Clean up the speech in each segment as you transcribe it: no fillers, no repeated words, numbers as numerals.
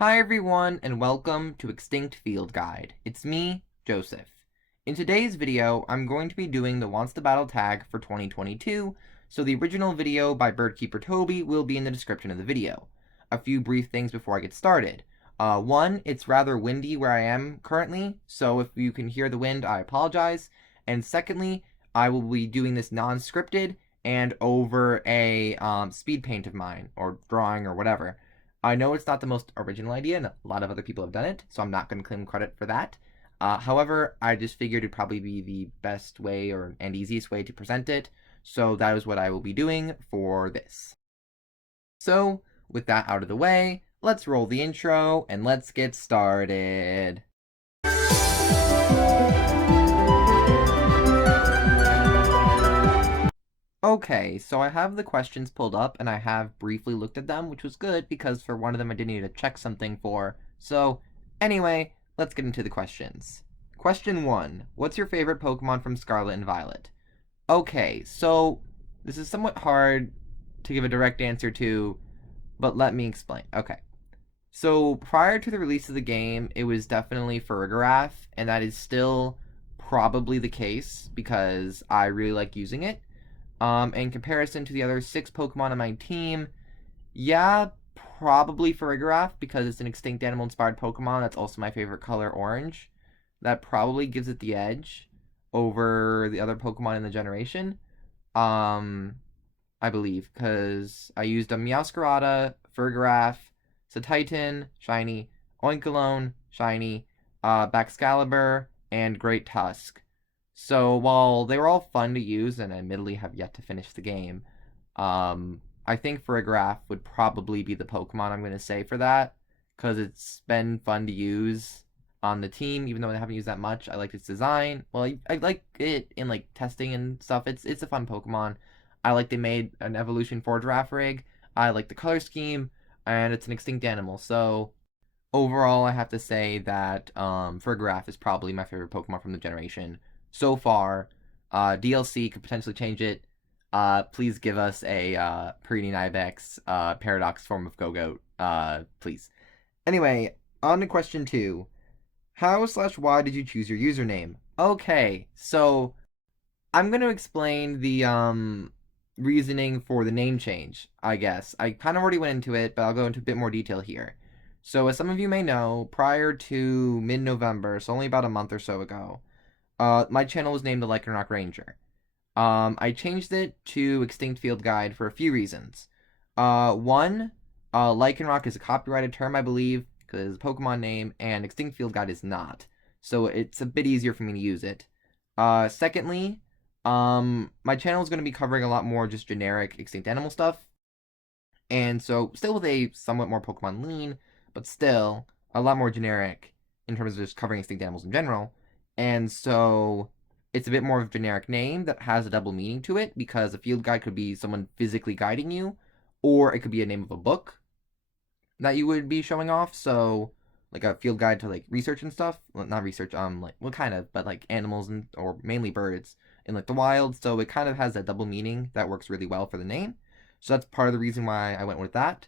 Hi everyone, and welcome to Extinct Field Guide. It's me, Joseph. In today's video, I'm going to be doing the Wants to Battle tag for 2022, so the original video by Birdkeeper Toby will be in the description of the video. A few brief things before I get started. One, it's rather windy where I am currently, so if you can hear the wind, I apologize. And secondly, I will be doing this non-scripted and over a speed paint of mine, or drawing, or whatever. I know it's not the most original idea, and a lot of other people have done it, so I'm not going to claim credit for that. However, I just figured it'd probably be the best way and easiest way to present it, so that is what I will be doing for this. So, with that out of the way, let's roll the intro, and let's get started. Okay, so I have the questions pulled up, and I have briefly looked at them, which was good, because for one of them I did need to check something for. So, anyway, let's get into the questions. Question 1. What's your favorite Pokemon from Scarlet and Violet? Okay, so this is somewhat hard to give a direct answer to, but let me explain. Okay. So, prior to the release of the game, it was definitely Farigiraf, and that is still probably the case, because I really like using it. In comparison to the other 6 Pokemon on my team, yeah, probably Farigiraf, because it's an extinct animal inspired Pokemon. That's also my favorite color, orange. That probably gives it the edge over the other Pokemon in the generation. I believe, because I used a Meowscarada, Farigiraf, Satitan, shiny, Oinkologne, shiny, Baxcalibur, and Great Tusk. So while they were all fun to use, and admittedly have yet to finish the game, I think Farigiraf would probably be the Pokemon I'm going to say for that, because it's been fun to use on the team, even though I haven't used that much. I like its design. Well, I like it in like testing and stuff. It's a fun Pokemon. I like they made an evolution for Girafarig. I like the color scheme, and it's an extinct animal. So overall, I have to say that Farigiraf is probably my favorite Pokemon from the generation so far. DLC could potentially change it. Please give us a Perini Ibex Paradox form of Gogoat. Please. Anyway, on to question 2. How/why did you choose your username? Okay, so I'm going to explain the reasoning for the name change, I guess. I kind of already went into it, but I'll go into a bit more detail here. So, as some of you may know, prior to mid-November, so only about a month or so ago, my channel was named the Lycanroc Ranger. I changed it to Extinct Field Guide for a few reasons. One, Lycanroc is a copyrighted term, I believe, because it's a Pokemon name, and Extinct Field Guide is not. So it's a bit easier for me to use it. Secondly, my channel is going to be covering a lot more just generic extinct animal stuff. And so, still with a somewhat more Pokemon lean, but still a lot more generic in terms of just covering extinct animals in general. And so, it's a bit more of a generic name that has a double meaning to it, because a field guide could be someone physically guiding you, or it could be a name of a book that you would be showing off. So, like a field guide to like research and stuff. Well, not research, like, well, kind of, but like animals and or mainly birds in like the wild. So it kind of has a double meaning that works really well for the name. So that's part of the reason why I went with that.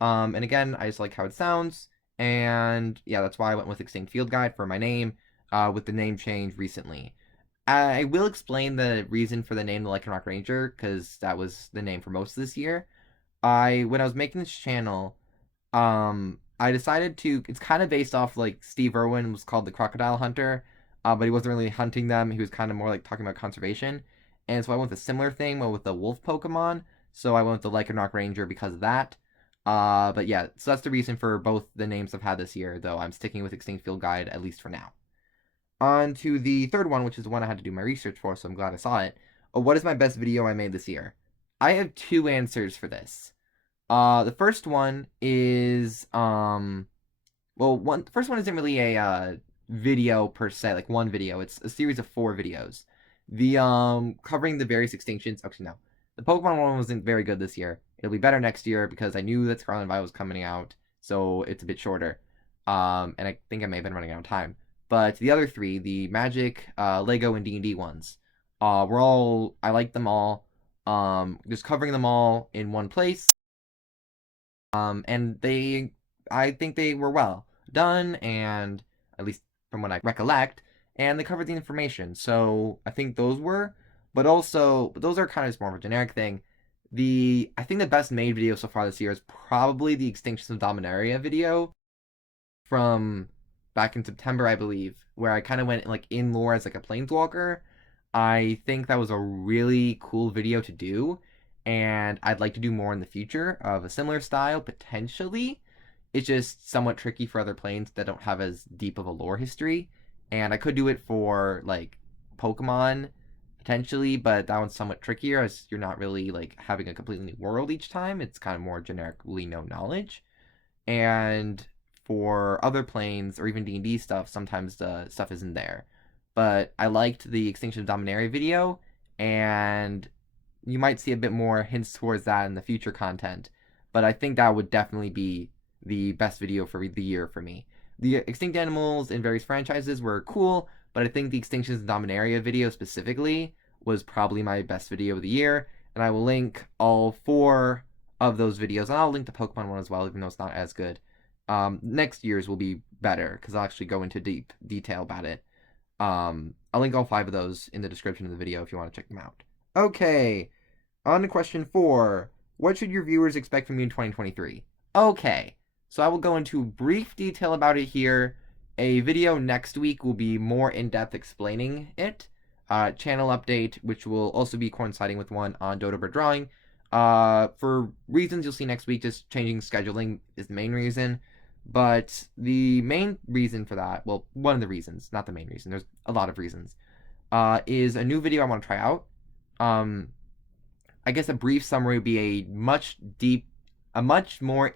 And again, I just like how it sounds, and yeah, that's why I went with Extinct Field Guide for my name. With the name change recently, I will explain the reason for the name the Lycanroc Ranger, because that was the name for most of this year. When I was making this channel, I decided to. It's kind of based off like Steve Irwin was called the Crocodile Hunter, but he wasn't really hunting them. He was kind of more like talking about conservation, and so I went with a similar thing, but with the wolf Pokemon. So I went with the Lycanroc Ranger because of that. But yeah, so that's the reason for both the names I've had this year. Though I'm sticking with Extinct Field Guide at least for now. On to the third one, which is the one I had to do my research for, so I'm glad I saw it. What is my best video I made this year? I have two answers for this. The first one is well, the first one isn't really a video per se, like one video. It's a series of 4 videos. The covering the various extinctions. Actually, no, the Pokemon one wasn't very good this year. It'll be better next year because I knew that Scarlet and Violet was coming out, so it's a bit shorter. And I think I may have been running out of time. But the other 3, the Magic, Lego, and D&D ones, were all I like them all. Just covering them all in one place. And they I think they were well done, and at least from what I recollect, and they covered the information. So I think those were, but also those are kind of just more of a generic thing. I think the best made video so far this year is probably the Extinctions of Dominaria video from back in September, I believe, where I kind of went like in lore as like a planeswalker. I think that was a really cool video to do, and I'd like to do more in the future of a similar style potentially. It's just somewhat tricky for other planes that don't have as deep of a lore history, and I could do it for like Pokemon potentially, but that one's somewhat trickier as you're not really like having a completely new world each time. It's kind of more generically known knowledge. And for other planes or even D&D stuff, sometimes the stuff isn't there. But I liked the Extinction of Dominaria video, and you might see a bit more hints towards that in the future content. But I think that would definitely be the best video for the year for me. The extinct animals in various franchises were cool, but I think the Extinctions of Dominaria video specifically was probably my best video of the year. And I will link all 4 of those videos, and I'll link the Pokemon one as well, even though it's not as good. Next year's will be better because I'll actually go into deep detail about it. I'll link all 5 of those in the description of the video if you want to check them out. Okay, on to question 4. What should your viewers expect from you in 2023? Okay, so I will go into brief detail about it here. A video next week will be more in-depth explaining it. Channel update, which will also be coinciding with one on Dodo Bird Drawing. For reasons you'll see next week, just changing scheduling is the main reason. But the main reason for that, well, one of the reasons, not the main reason, there's a lot of reasons, is a new video I want to try out. I guess a brief summary would be a much more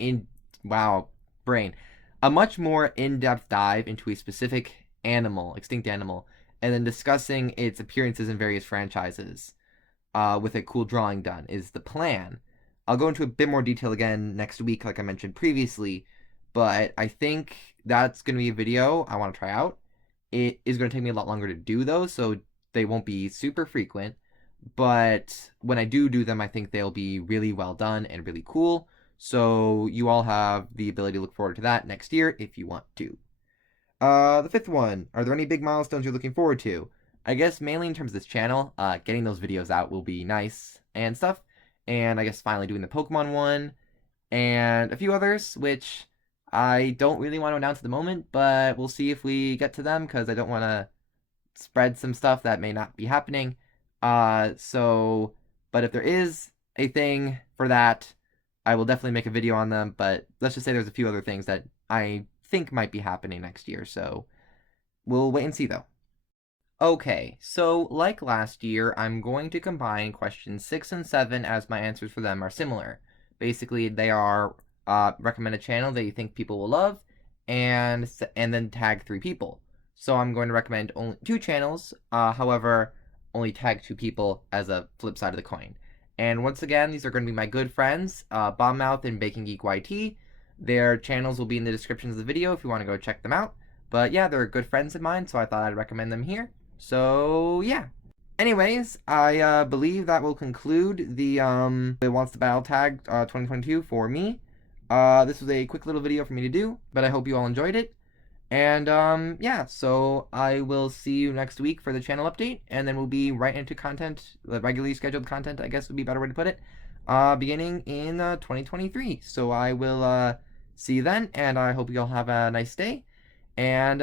in-depth dive into a specific animal, extinct animal, and then discussing its appearances in various franchises, with a cool drawing done, is the plan. I'll go into a bit more detail again next week, like I mentioned previously, but I think that's going to be a video I want to try out. It is going to take me a lot longer to do those, so they won't be super frequent, but when I do them, I think they'll be really well done and really cool, so you all have the ability to look forward to that next year if you want to. The 5th one, are there any big milestones you're looking forward to? I guess mainly in terms of this channel, getting those videos out will be nice and stuff, and I guess finally doing the Pokemon one, and a few others, which I don't really want to announce at the moment, but we'll see if we get to them, because I don't want to spread some stuff that may not be happening. But if there is a thing for that, I will definitely make a video on them, but let's just say there's a few other things that I think might be happening next year, so we'll wait and see, though. Okay, so like last year, I'm going to combine questions 6 and 7 as my answers for them are similar. Basically, they are recommend a channel that you think people will love, and then tag 3 people. So I'm going to recommend only 2 channels, however, only tag 2 people as a flip side of the coin. And once again, these are going to be my good friends, Bombmouth and Baking Geek YT. Their channels will be in the descriptions of the video if you want to go check them out. But yeah, they're good friends of mine, so I thought I'd recommend them here. So yeah. Anyways, I believe that will conclude the It Wants to Battle Tag 2022 for me. This was a quick little video for me to do, but I hope you all enjoyed it. And yeah, so I will see you next week for the channel update, and then we'll be right into content, the regularly scheduled content, I guess would be a better way to put it, beginning in 2023. So I will see you then, and I hope you all have a nice day. And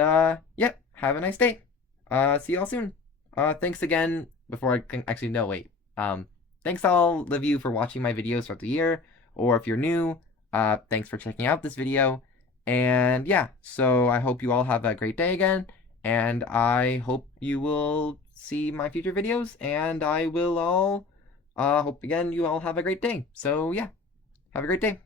yep, have a nice day. See you all soon. Thanks again. Before I can actually no wait. Thanks to all of you for watching my videos throughout the year, or if you're new, thanks for checking out this video. And yeah, so I hope you all have a great day again, and I hope you will see my future videos, and I will all hope again you all have a great day. So yeah, have a great day.